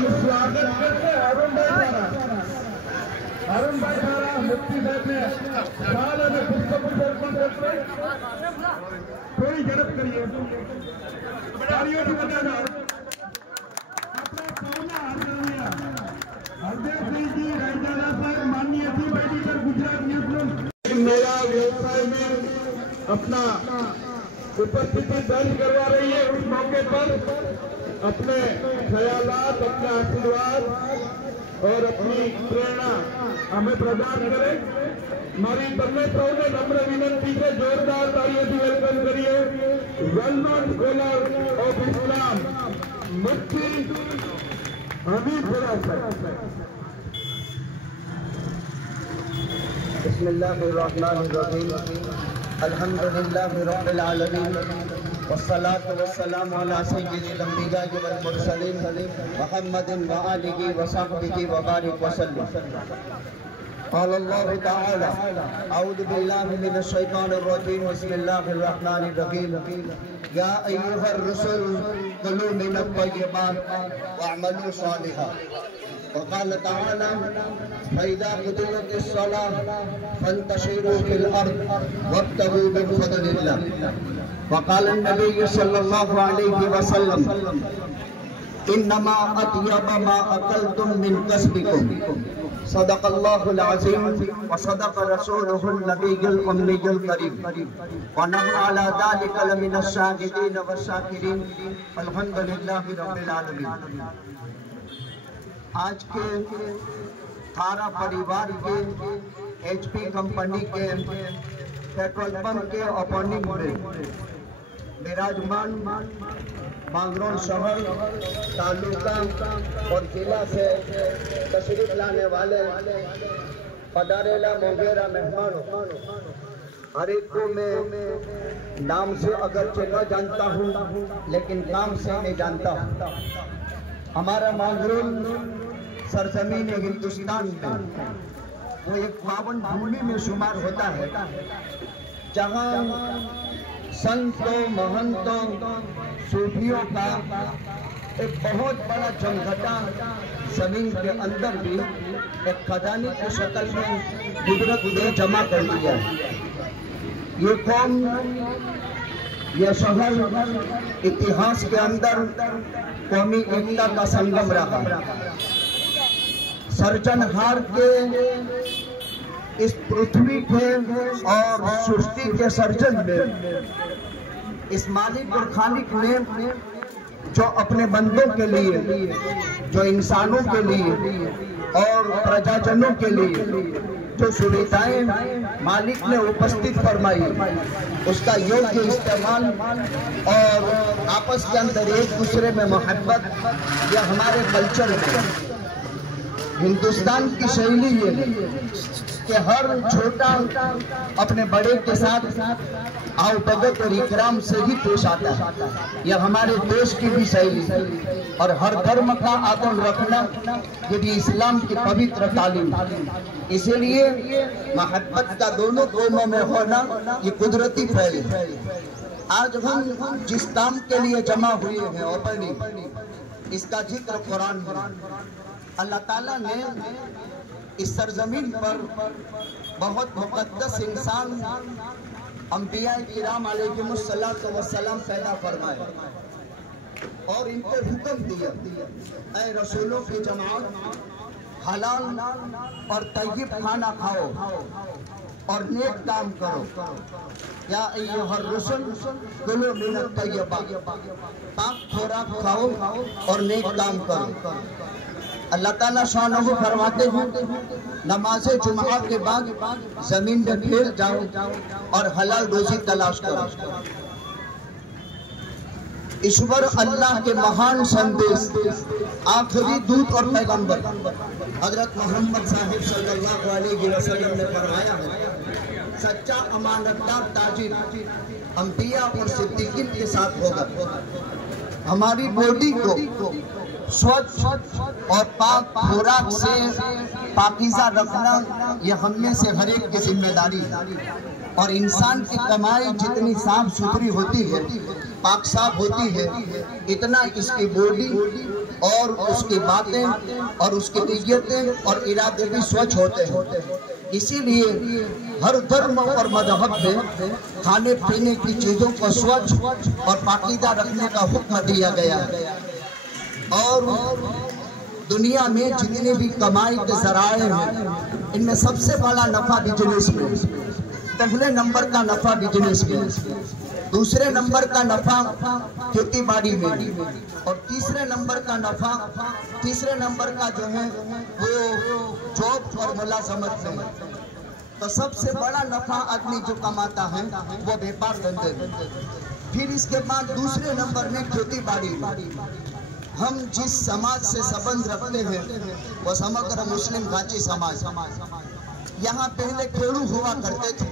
स्वागत करते अरुण भाई थारा मुफ्ती साहब ने साल में पुष्प करते थोड़ी झड़प करिए तालियों की बजाना अपना पौना हरदेव सिंह जी रायजादा साहब माननीय थी एडिटर गुजरात न्यूज़ मेरा व्यवसाय में अपना उपस्थिति दर्ज करवा रही है। उस मौके पर अपने ख्यालात, अपने आशीर्वाद और अपनी प्रेरणा हमें प्रदान करें। हमारी बन्ने साहब ने नम्र विनती से जोरदार तालियों से वेलकम करिए well known scholar of Islam मुफ्ती हमीदुल्लाह साहब। बिस्मिल्लाहिर्रहमानिर्रहीम अल्हम्दुलिल्लाहि रब्बिल आलमीन वस्सलातु वस्सलामु अला सय्यिदिल अंबिया वल मुरसलीन मुहम्मदिन व आलिहि व सहबिहि व बारिक वसल्लम। क़ाल अल्लाहु तआला अऊज़ु बिल्लाहि मिनश शैतानिर रजीम बिस्मिल्लाहिर रहमानिर रहीम या अय्युहर रुसूल कुलू मिनत तय्यिबात वअमलू सालिहान। वक़ाल तआला फ़इज़ा क़ुदियतिस सलाह फंतशिरू फिल अर्द वब्तगू मिन फ़ज़लिल्लाह। वक़ाल नबी सल्लल्लाहु अलैहि वसल्लम इन्नमा अत्यब मा अकलतुम मिन कसबिकुम सदक़ल्लाहुल अज़ीम व सदक़ रसूलुहुन नबियुल उम्मियुल करीम व नहनु अला ज़ालिका लमिनश शाहिदीन व शाकिरीन अल्हम्दुलिल्लाहि रब्बिल आलमीन। आज के थारा परिवार के HP कंपनी के पेट्रोल पंप के ओपनिंग में विराजमान मांगरोल शहर, तालुका और जिला से तशरीफ लाने वाले पधारेला मोगेरा मेहमानों, हर एक को मैं नाम से अगरचे न जानता हूँ लेकिन काम से नहीं जानता हूँ। हमारा मांगरोल सरजमीन हिंदुस्तान में वो एक पावन भूमि में शुमार होता है जहाँ संतों, महंतों, सूफियों का एक बहुत बड़ा जमघटा जमीन के अंदर भी एक खजाने की शक्ल में कुदरत ने जमा कर दिया। ये कौम, ये शहर इतिहास के अंदर कौमी एकता का संगम रहा। सर्जनहार के इस पृथ्वी के और सृष्टि के सर्जन में इस मालिक और खालिक ने जो अपने बंदों के लिए, जो इंसानों के लिए और प्रजाजनों के लिए जो सुविधाएं मालिक ने उपस्थित फरमाई, उसका योग्य इस्तेमाल और आपस के अंदर एक दूसरे में मोहब्बत, यह हमारे कल्चर में हिंदुस्तान की शैली है कि हर छोटा अपने बड़े के साथ आओ भगत और इकराम से ही पेश आता है। यह हमारे देश की भी शैली है और हर धर्म का आदर रखना ये भी इस्लाम की पवित्र तालीम। इसीलिए मोहब्बत का दोनों कौमों में होना ये कुदरती फैल है। आज हम जिस काम के लिए जमा हुए हैं ओपनिंग, इसका जिक्र कुरान में अल्लाह ताला ने इस सरजमीन पर बहुत मुक़द्दस इंसान अंबिया किराम अलैहिमुस्सलातु वस्सलाम पैदा फरमाए और इनको हुक्म दिया, ऐ रसूलों की जमात, हलाल और तय्यब खाना खाओ और नेक काम करो। या अय्युहर रुसूल कुलू मिनत तय्यबात, पाक खुराक खाओ और नेक काम करो। अल्लाह ताला शानहू फरमाते हैं, नमाज जुमा के बाद जमीन में फैल जाओ और हलाल रोजी तलाश करो। ईश्वर अल्लाह के महान संदेश, आखिरी दूत और पैगंबर हजरत मोहम्मद साहिब सल्लल्लाहु अलैहि वसल्लम ने फरमाया है, सच्चा अमानतदार ताजिर अंबिया और सिद्दीकीन के साथ होगा। हमारी बॉडी को स्वच्छ और पाक खुराक से पाकीज़ा रखना यह हम में से हर एक की जिम्मेदारी है। और इंसान की कमाई जितनी साफ सुथरी होती है, पाक साफ होती है, इतना इसकी बॉडी और उसकी बातें और उसकी नीयतें और इरादे भी स्वच्छ होते हैं। इसीलिए हर धर्म और मजहब में खाने पीने की चीजों को स्वच्छ और पाकीज़ा रखने का हुक्म दिया गया है। और दुनिया में जितने भी कमाई के जराए हैं, इनमें सबसे बड़ा नफा बिजनेस में। पहले नंबर का नफा बिजनेस में, दूसरे नंबर का नफा खेती बाड़ी में, और तीसरे नंबर का नफा, तीसरे नंबर का जो है वो जॉब और मुलाजमत में। तो सबसे बड़ा नफा आदमी जो कमाता है वो व्यापार धंधे में। फिर इसके बाद दूसरे नंबर में खेती बाड़ी। हम जिस समाज से संबंध रखते हैं वो समग्र मुस्लिम घाटी समाज। यहाँ पहले खेड़ू हुआ करते थे,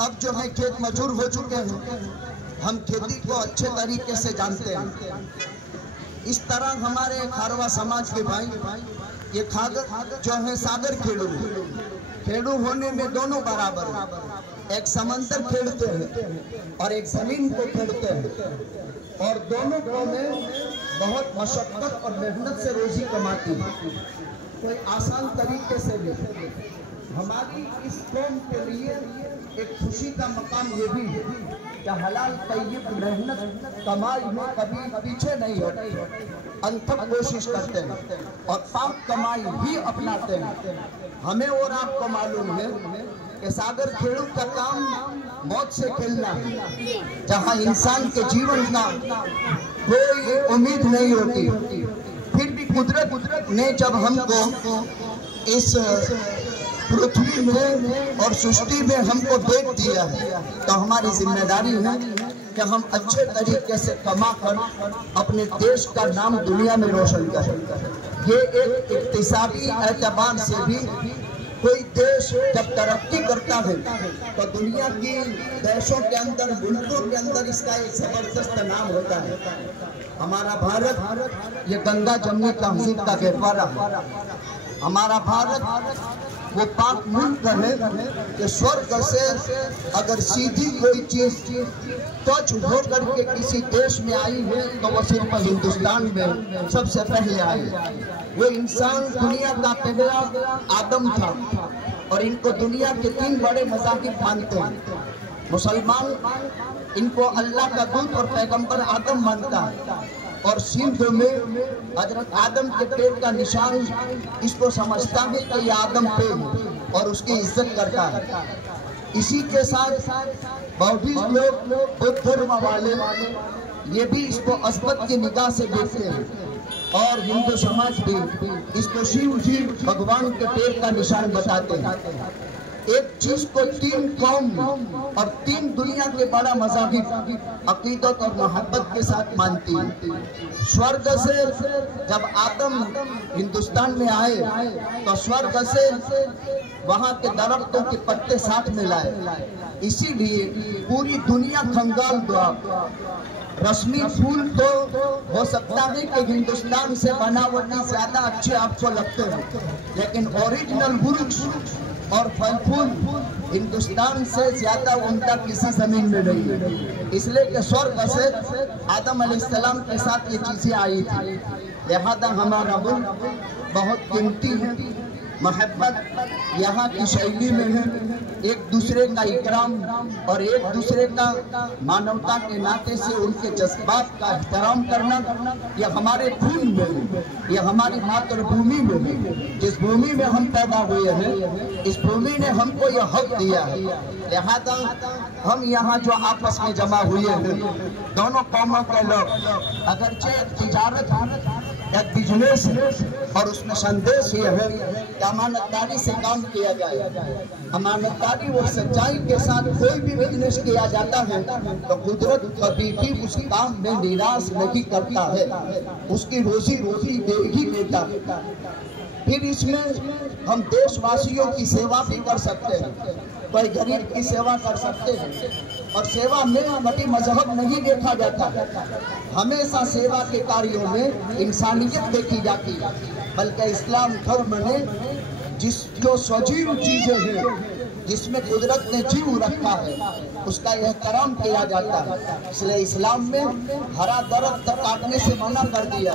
अब जो है खेत मजूर हो चुके हैं। हम खेती को अच्छे तरीके से जानते हैं। इस तरह हमारे खारवा समाज के भाई ये खागर जो है सागर खेड़ू, खेड़ू होने में दोनों बराबर हैं। एक समंदर खेड़ते हैं और एक जमीन को खेड़ते हैं, और दोनों कौमें बहुत मशक्कत और मेहनत से रोजी कमाती है। कोई आसान तरीके से नहीं। हमारी इस कौम के लिए एक खुशी का मकाम ये भी है कि हलाल तैयब मेहनत कमाई में कभी पीछे नहीं होते, अनथक कोशिश करते हैं और पाक कमाई भी अपनाते हैं। हमें और आपको मालूम है कि सागर खेड़ू का काम मौत से खेलना है, जहाँ इंसान के जीवन का कोई उम्मीद नहीं होती। फिर भी कुदरत ने जब हमको इस पृथ्वी में और सृष्टि में हमको भेज दिया है, तो हमारी जिम्मेदारी है कि हम अच्छे तरीके से कमा कर अपने देश का नाम दुनिया में रोशन करें। ये एक इक्तिसादी एतबार से भी कोई देश जब तरक्की करता है तो दुनिया की देशों के अंदर, मुल्कों के अंदर इसका एक जबरदस्त नाम होता है। हमारा भारत ये गंगा जमुनी तहजीब का गहवारा है। हमारा भारत वो पाक मुल्क है कि स्वर्ग से अगर सीधी कोई चीज टच हो करके किसी देश में आई है तो वो सिर्फ हिंदुस्तान में सबसे पहले आई। वो इंसान दुनिया का पहला आदम था, और इनको दुनिया के 3 बड़े मज़ाहिब मानते हैं। मुसलमान इनको अल्लाह का दूत और पैगंबर आदम मानता है, और सिंध में हजरत आदम के पैर का निशान इसको समझता है कि ये आदम पैर, और उसकी इज्जत करता है। इसी के साथ बौद्धिस्ट लोग, बुद्ध धर्म वाले, ये भी इसको अस्मत की निगाह से देखते हैं, और हिंदू समाज भी इसको शिव जी भगवान के पैर का निशान बताते हैं। एक चीज को 3 कौम और 3 दुनिया के बड़ा मज़ाहिब अकीदत और मोहब्बत के साथ मानती है। स्वर्ग से जब आदम हिंदुस्तान में आए तो स्वर्ग से वहाँ के दरख्तों के पत्ते साथ में लाए। इसीलिए पूरी दुनिया खंगाल दुआ। रस्मी फूल तो हो सकता है कि हिंदुस्तान से बनावटी ज्यादा अच्छे आपको लगते हैं, लेकिन ओरिजिनल वृक्ष और फल फूल हिंदुस्तान से ज्यादा उनका किसी जमीन में नहीं है। इसलिए कि स्वर्ग से आदम अलैहिस्सलाम के साथ ये चीजें आई थी। लिहाजा हमारा मुल्क बहुत कीमती है। मोहब्बत यहाँ की शैली में है, एक दूसरे का इकराम और एक दूसरे का मानवता के नाते से उनके जज्बात का एहतराम करना, यह हमारे खून में है, यह हमारी मातृभूमि में है। जिस भूमि में हम पैदा हुए हैं, इस भूमि ने हमको यह हक दिया है। लिहाजा हम यहाँ जो आपस में जमा हुए हैं, दोनों कौमों के लोग, अगरचे तिजारत एक बिजनेस है और उसमें संदेश ये है कि अमानतदारी से काम किया जाए। अमानतदारी और सच्चाई के साथ कोई भी बिजनेस किया जाता है तो कुदरत कभी भी उस काम में निराश नहीं करता है, उसकी रोजी रोटी दे ही देता है। फिर इसमें हम देशवासियों की सेवा भी कर सकते हैं, कोई गरीब की सेवा कर सकते हैं, और सेवा में कभी मजहब नहीं देखा जाता। हमेशा सेवा के कार्यों में इंसानियत देखी जाती है, बल्कि इस्लाम धर्म ने जो सजीव चीजें हैं, जिसमें कुदरत ने जीव रखा है, उसका एहतराम किया जाता है। इसलिए इस्लाम में हरा दरख्त काटने से मना कर दिया,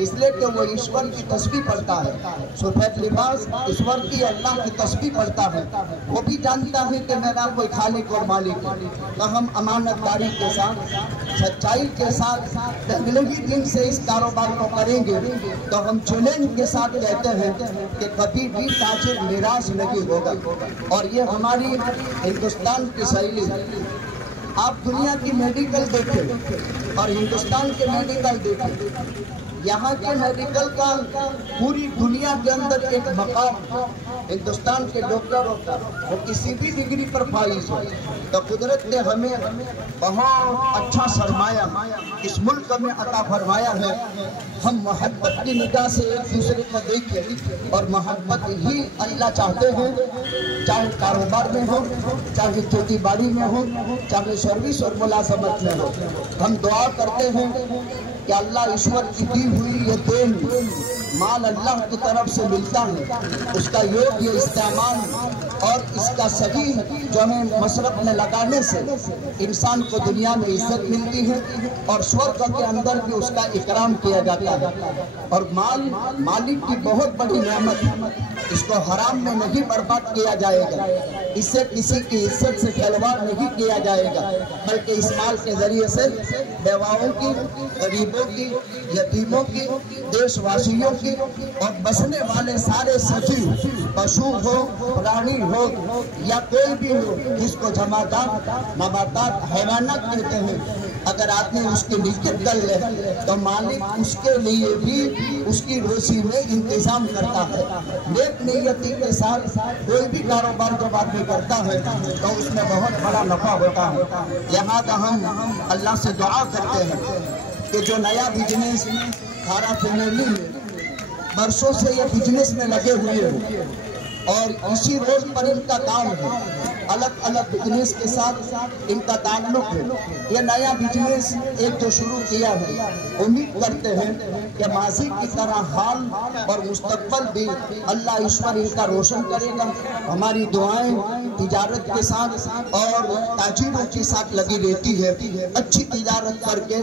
इसलिए कि वो ईश्वर की तस्बीह पढ़ता है। सफेद लिबास ईश्वर की, अल्लाह की तस्बीह पढ़ता है। वो भी जानता है कि मेरा कोई खालिक और मालिक है। तो हम अमानतदारी के साथ, सच्चाई के साथ पहले ही दिन से इस कारोबार को करेंगे। तो हम चैलेंज के साथ कहते हैं कि कभी भी ताजिर निराश नहीं होगा। और ये हमारी हिंदुस्तान की शैली। आप दुनिया की मेडिकल देखें और हिंदुस्तान के मेडिकल देखें, यहाँ के मेडिकल का पूरी दुनिया के अंदर एक मकाम हिंदुस्तान के डॉक्टरों का, वो किसी भी डिग्री पर फाइज हो। तो कुदरत ने हमें बहुत अच्छा सरमाया इस मुल्क में अता फरमाया है। हम मोहब्बत की निगाह से एक दूसरे को देखें और मोहब्बत ही अल्लाह चाहते हैं, चाहे कारोबार में हो, चाहे खेती बाड़ी में हो, चाहे सर्विस और मुलाजमत में हो। हम दुआ करते हैं कि अल्लाह ईश्वर की दी हुई ये देन माल अल्लाह की तरफ से मिलता है, उसका योग्य इस्तेमाल और इसका सही जो है मसरफ में लगाने से इंसान को दुनिया में इज्जत मिलती है और स्वर्ग के अंदर भी उसका इकराम किया जाता है। और माल मालिक की बहुत बड़ी नेमत है, इसको हराम में नहीं बर्बाद किया जाएगा, इससे किसी की इज्जत से खिलवाड़ नहीं किया जाएगा, बल्कि इस माल के जरिए से बेवाओं की, गरीबों की, यतीमों की, देशवासियों की और बसने वाले सारे सजीव, पशु हो, प्राणी हो या कोई भी हो, जिसको जमादात, नबातात, हैवानात कहते हैं, अगर आदमी उसकी नियत कर ले तो मालिक उसके लिए भी उसकी रोजी में इंतजाम करता है। नेक नियति के साथ कोई भी कारोबार जब आदमी करता है तो उसमें बहुत बड़ा नफा होता है। लिहाजा हम अल्लाह से दुआ करते हैं कि जो नया बिजनेस खारा फैमिली में बरसों से ये बिजनेस में लगे हुए हैं और इसी रोज पर इनका काम है, अलग अलग बिजनेस के साथ इनका ताल्लुक है। ये नया बिजनेस एक जो शुरू किया है, उम्मीद करते हैं कि माजी की तरह हाल और मुस्तकबल भी अल्लाह ईश्वर इनका रोशन करेगा। हमारी दुआएं तिजारत के साथ और ताजिरों के साथ लगी रहती है। अच्छी तिजारत करके,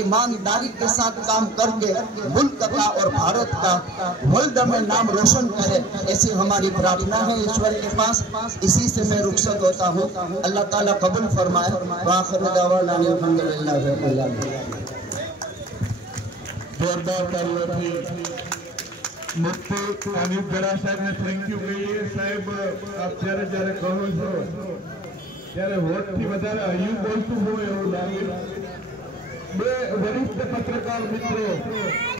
ईमानदारी के साथ काम करके मुल्क का और भारत का वर्ल्ड में नाम रोशन करे, ऐसी हमारी प्रार्थना है ईश्वर के पास। इसी से मैं रुखसत होता हूँ। अल्लाह ताला कबूल फरमाए। वाखिर दावाना अल्हम्दुलिल्लाह रब्बिल आलमीन। जोरदार तालियों थी। मुफ्ती अनिल जरा साहब ने थैंक यू कही है। साहब आप જ્યારે જ્યારે કહો છો ત્યારે હોઠથી વધારે હૈયું બોલતું હોય એવું લાગે। બે વરિષ્ઠ પત્રકાર મિત્રો